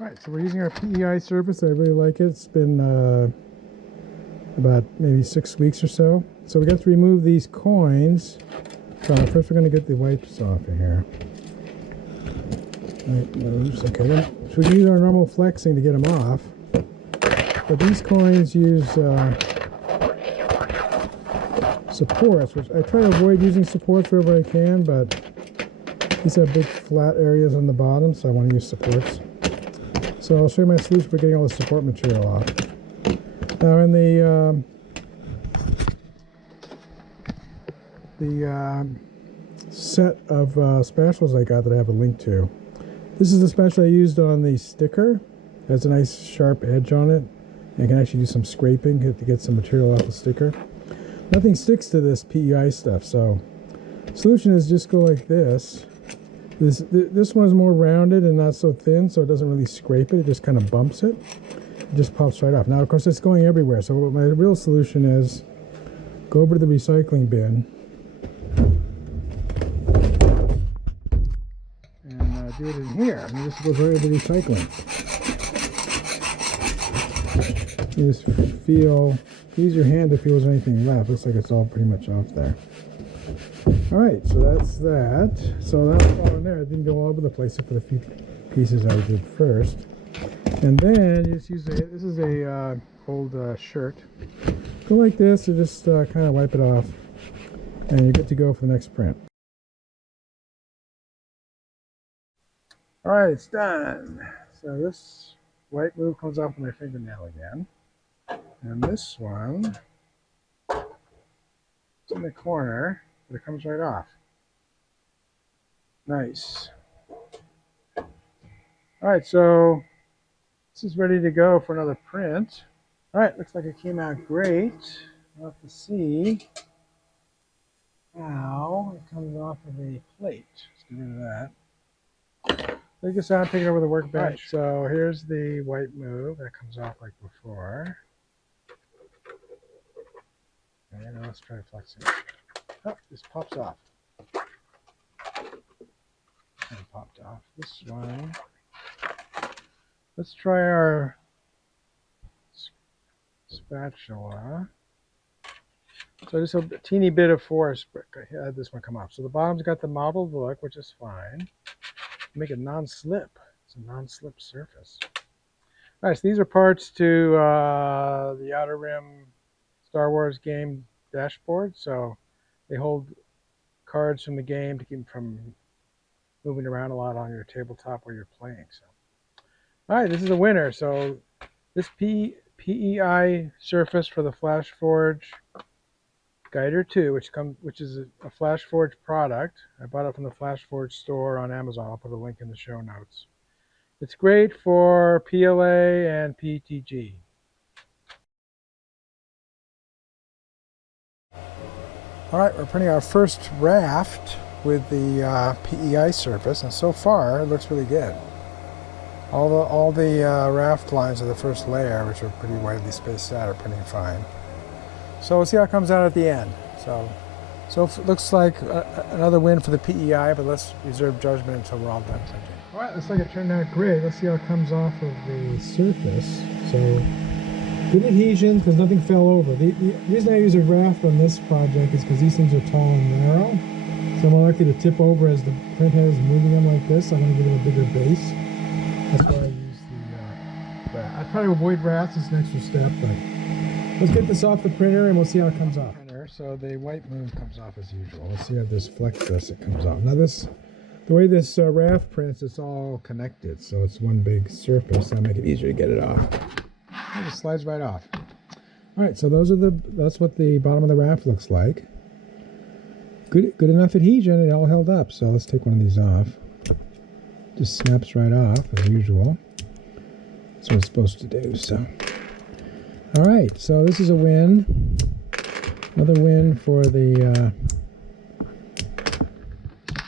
Alright, so we're using our PEI surface. I really like it. It's been about maybe 6 weeks or so. So we got to remove these coins. So first we're going to get the wipes off of here. Right, moves. Okay, then so we use our normal flexing to get them off. But these coins use supports, which I try to avoid using supports wherever I can, but these have big flat areas on the bottom, so I want to use supports. So I'll show you my solution for getting all the support material off. Now in the set of specials I got that I have a link to, this is the special I used on the sticker. It has a nice sharp edge on it. I can actually do some scraping to get some material off the sticker. Nothing sticks to this PEI stuff, so the solution is just go like this. This one is more rounded and not so thin, so it doesn't really scrape it. It just kind of bumps it. It just pops right off. Now, of course, it's going everywhere, so what my real solution is, go over to the recycling bin and do it in here. And this goes right over the recycling. You just feel, use your hand to feel there's anything left. Looks like it's all pretty much off there. Alright, so that's that. So that's all in there. It didn't go all over the place except for the few pieces I did first. And then you just use this is a old shirt. Go like this, or just kind of wipe it off, and you're good to go for the next print. Alright, it's done. So this white glue comes off with my fingernail again. And this one, it's in the corner, but it comes right off. Nice. Alright, so this is ready to go for another print. Alright, looks like it came out great. We'll have to see how it comes off of the plate. Let's get rid of that. Take this out, take it over the workbench. Right, so here's the white move that comes off like before. Okay, now let's try flexing. Oh, this pops off. And it popped off. This one. Let's try our spatula. So just a teeny bit of force, but I had this one come off. So the bottom's got the mottled look, which is fine. Make it non-slip. It's a non-slip surface. All right, so these are parts to the Outer Rim Star Wars game dashboard. So they hold cards from the game to keep them from moving around a lot on your tabletop where you're playing. So, all right, this is a winner. So this PEI surface for the FlashForge Guider 2, which is a FlashForge product. I bought it from the FlashForge store on Amazon. I'll put a link in the show notes. It's great for PLA and PETG. All right, we're printing our first raft with the PEI surface, and so far it looks really good. All the raft lines of the first layer, which are pretty widely spaced out, are printing fine. So we'll see how it comes out at the end. So it looks like another win for the PEI, but let's reserve judgment until we're all done printing. All right, looks like it turned out great. Let's see how it comes off of the surface. So good adhesion because nothing fell over. The reason I use a raft on this project is because these things are tall and narrow. So I'm more likely to tip over as the print head is moving them like this. I want to give it a bigger base. That's why I use the raft. I try to avoid rafts as an extra step, but let's get this off the printer and we'll see how it comes off. So the white moon comes off as usual. Let's see how this flex this it comes off. Now the way this raft prints, it's all connected, so it's one big surface. That'll make it easier to get it off. It just slides right off. All right, so that's what the bottom of the raft looks like. Good enough adhesion. It all held up. So let's take one of these off. Just snaps right off as usual. That's what it's supposed to do. So, all right. So this is a win. Another win for the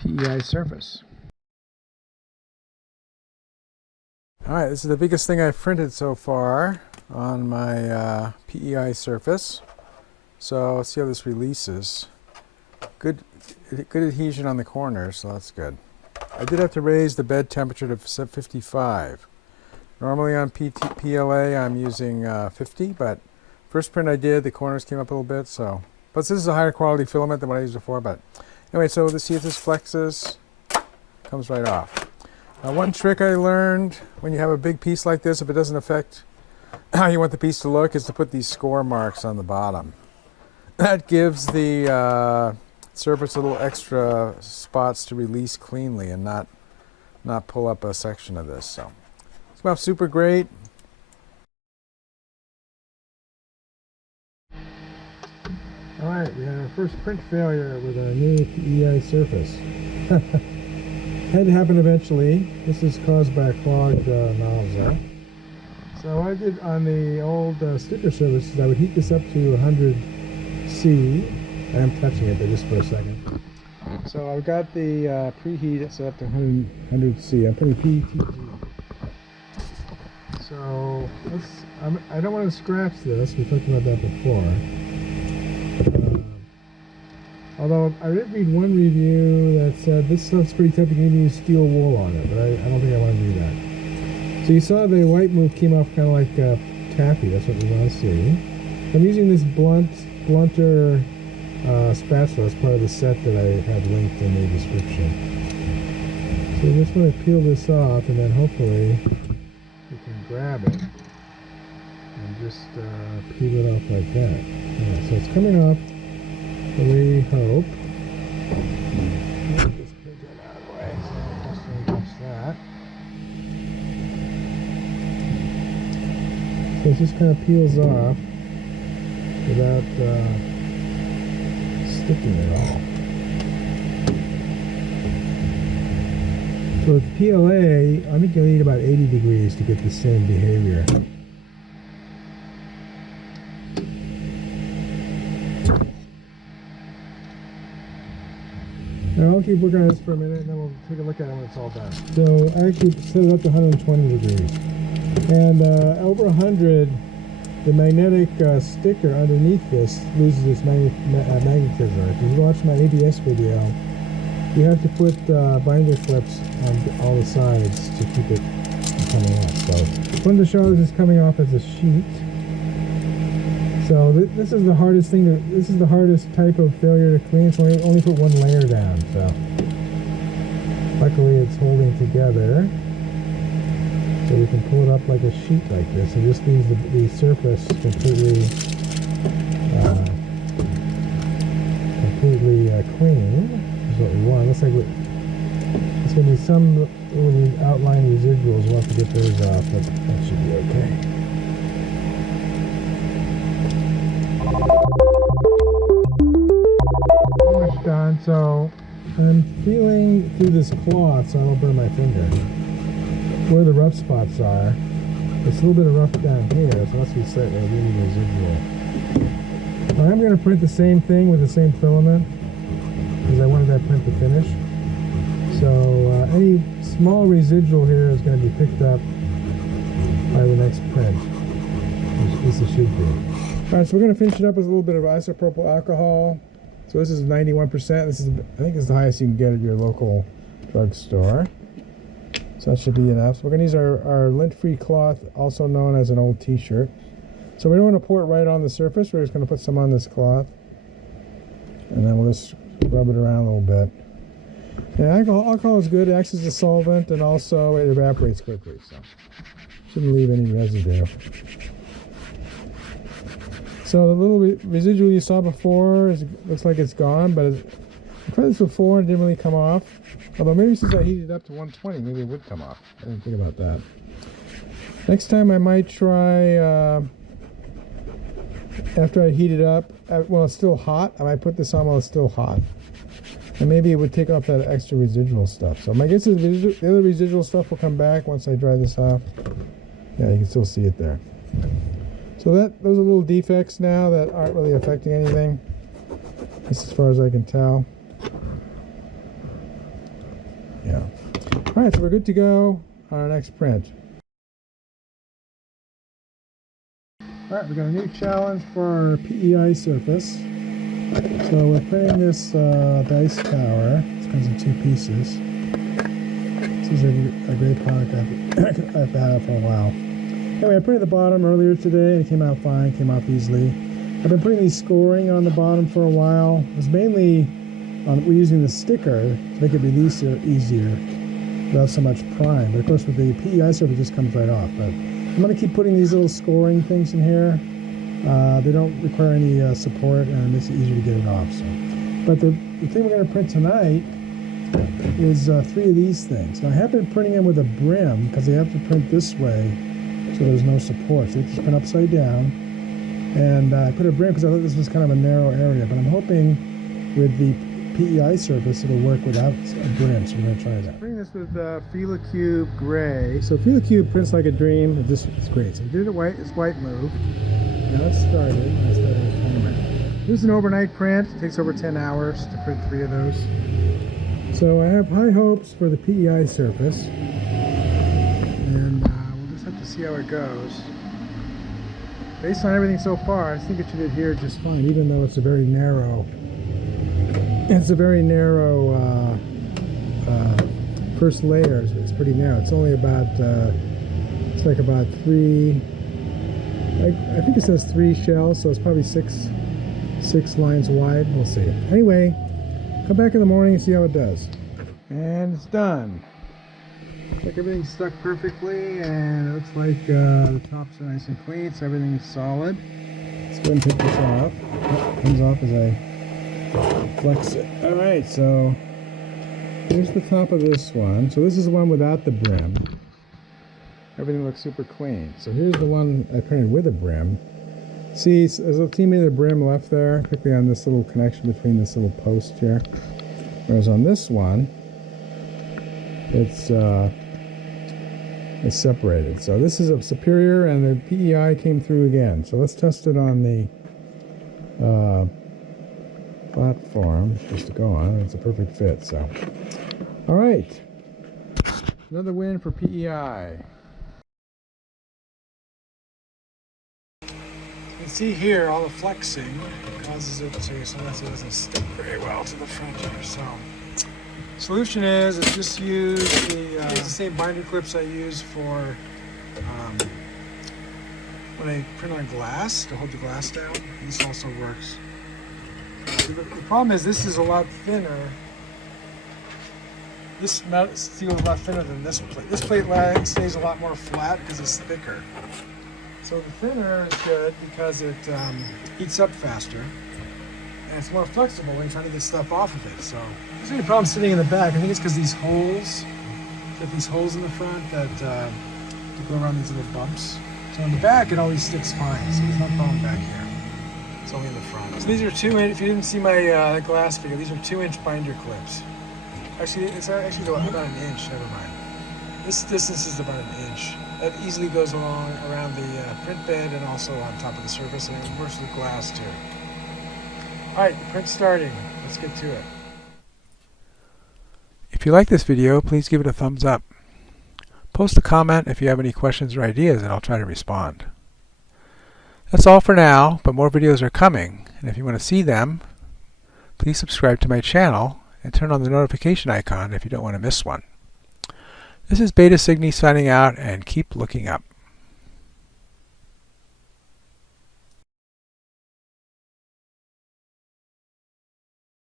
PEI surface. All right, this is the biggest thing I've printed so far on my PEI surface. So let's see how this releases. Good adhesion on the corners, so that's good. I did have to raise the bed temperature to 55. Normally on PLA I'm using 50, but first print I did, the corners came up a little bit, so. Plus this is a higher quality filament than what I used before, but anyway, so let's see if this flexes. Comes right off. One trick I learned when you have a big piece like this, if it doesn't affect how you want the piece to look, is to put these score marks on the bottom. That gives the surface a little extra spots to release cleanly and not pull up a section of this. So it's not super great. All right, we had our first print failure with our new PEI surface. Had to happen eventually. This is caused by a clogged nozzle. So what I did on the old sticker surface is I would heat this up to 100°C. I am touching it, but just for a second. So I've got the preheat set up to 100°C. I'm putting PETG. So I don't want to scratch this. We talked about that before. Although I did read one review that said this stuff's pretty tough, you can even use steel wool on it, but I don't think I want to do that. So you saw the white move came off kind of like taffy, that's what we want to see. I'm using this blunter spatula as part of the set that I had linked in the description. So you just want to peel this off and then hopefully you can grab it and just peel it off like that. Yeah, so it's coming off. We hope. Just put that out of the way. So just adjust that. So it just kind of peels off without sticking at all. So with PLA, I think you'll need about 80 degrees to get the same behavior. Now I'll keep working on this for a minute and then we'll take a look at it when it's all done. So I actually set it up to 120 degrees. And over 100, the magnetic sticker underneath this loses its magnetism. If you watch my ABS video, you have to put binder clips on all the sides to keep it from coming off. So I wanted to show this is coming off as a sheet. So this is the hardest thing this is the hardest type of failure to clean, so I only put one layer down. So luckily it's holding together, so we can pull it up like a sheet like this, and just leaves the surface completely clean. Is what we want. Looks like there's going to be some little outline residuals. We'll have to get those off, but that should be okay. Done. So I'm feeling through this cloth so I don't burn my finger where the rough spots are. It's a little bit of rough down here, so it must be slightly residual. I'm going to print the same thing with the same filament because I wanted that print to finish. So any small residual here is going to be picked up by the next print, which this should be. Alright, so we're going to finish it up with a little bit of isopropyl alcohol. So this is 91%. This is, I think, is the highest you can get at your local drugstore. So that should be enough. So we're going to use our lint-free cloth, also known as an old t-shirt. So we don't want to pour it right on the surface. We're just going to put some on this cloth. And then we'll just rub it around a little bit. And alcohol is good. It acts as a solvent, and also it evaporates quickly. So shouldn't leave any residue. So the little residual you saw before looks like it's gone, but I tried this before and it didn't really come off. Although maybe since I heated it up to 120, maybe it would come off. I didn't think about that. Next time I might try, after I heat it up, while it's still hot, I might put this on while it's still hot. And maybe it would take off that extra residual stuff. So my guess is the other residual stuff will come back once I dry this off. Yeah, you can still see it there. So those are little defects now that aren't really affecting anything, as far as I can tell. Yeah. All right, so we're good to go on our next print. All right, we got a new challenge for our PEI surface. So we're printing this dice tower. It comes in two pieces. This is a great product I've had for a while. Anyway, I printed the bottom earlier today and it came out fine, came off easily. I've been putting these scoring on the bottom for a while. It's mainly we're using the sticker to make it release easier without so much prime. But of course with the PEI surface it just comes right off. But I'm going to keep putting these little scoring things in here. They don't require any support and it makes it easier to get it off. So. But the thing we're going to print tonight is 3 of these things. Now I have been printing them with a brim because they have to print this way so there's no support. So they have to print upside down. And I put a brim because I thought this was kind of a narrow area, but I'm hoping with the PEI surface it'll work without a brim, so we're going to try that. I'm printing this with Cube Gray. So Cube prints like a dream. It's great. So we did it white. It's white move. Now let's start it. This is an overnight print. It takes over 10 hours to print 3 of those. So I have high hopes for the PEI surface, and we'll just have to see how it goes. Based on everything so far, I think it should adhere just fine, even though it's a very narrow. It's a very narrow first layer. It's pretty narrow. It's only about. It's like about 3. I think it says 3 shells, so it's probably 6 lines wide. We'll see. Anyway, come back in the morning and see how it does. And it's done. Looks like everything's stuck perfectly, and it looks like the tops are nice and clean, so everything is solid. Let's go ahead and take this off. Oh, it comes off as I flex it. Alright, so here's the top of this one. So this is the one without the brim. Everything looks super clean. So here's the one I printed with a brim. See, there's a teeny bit of brim left there, particularly on this little connection between this little post here. Whereas on this one, it's separated. So this is a superior, and the PEI came through again. So let's test it on the platform just to go on. It's a perfect fit. So, all right, another win for PEI. You can see here all the flexing causes it to, sometimes it doesn't stick very well to the front here. So solution is just use the same binder clips I use for when I print on glass to hold the glass down. This also works. The problem is this is a lot thinner. This steel is a lot thinner than this plate. This plate stays a lot more flat because it's thicker. So the thinner is good because it heats up faster, and it's more flexible when you're trying to get stuff off of it. So there's any problem sitting in the back. I think it's because these holes, get these holes in the front that go around these little bumps. So in the back it always sticks fine, so there's no problem back here. It's only in the front. So these are 2-inch, if you didn't see my glass figure, these are 2-inch binder clips. Actually, it's actually about an inch, never mind. This distance is about an inch. That easily goes along around the print bed and also on top of the surface, and it works with glass too. Alright, the print's starting. Let's get to it. If you like this video, please give it a thumbs up. Post a comment if you have any questions or ideas, and I'll try to respond. That's all for now, but more videos are coming, and if you want to see them, please subscribe to my channel and turn on the notification icon if you don't want to miss one. This is Beta Cygni signing out, and keep looking up.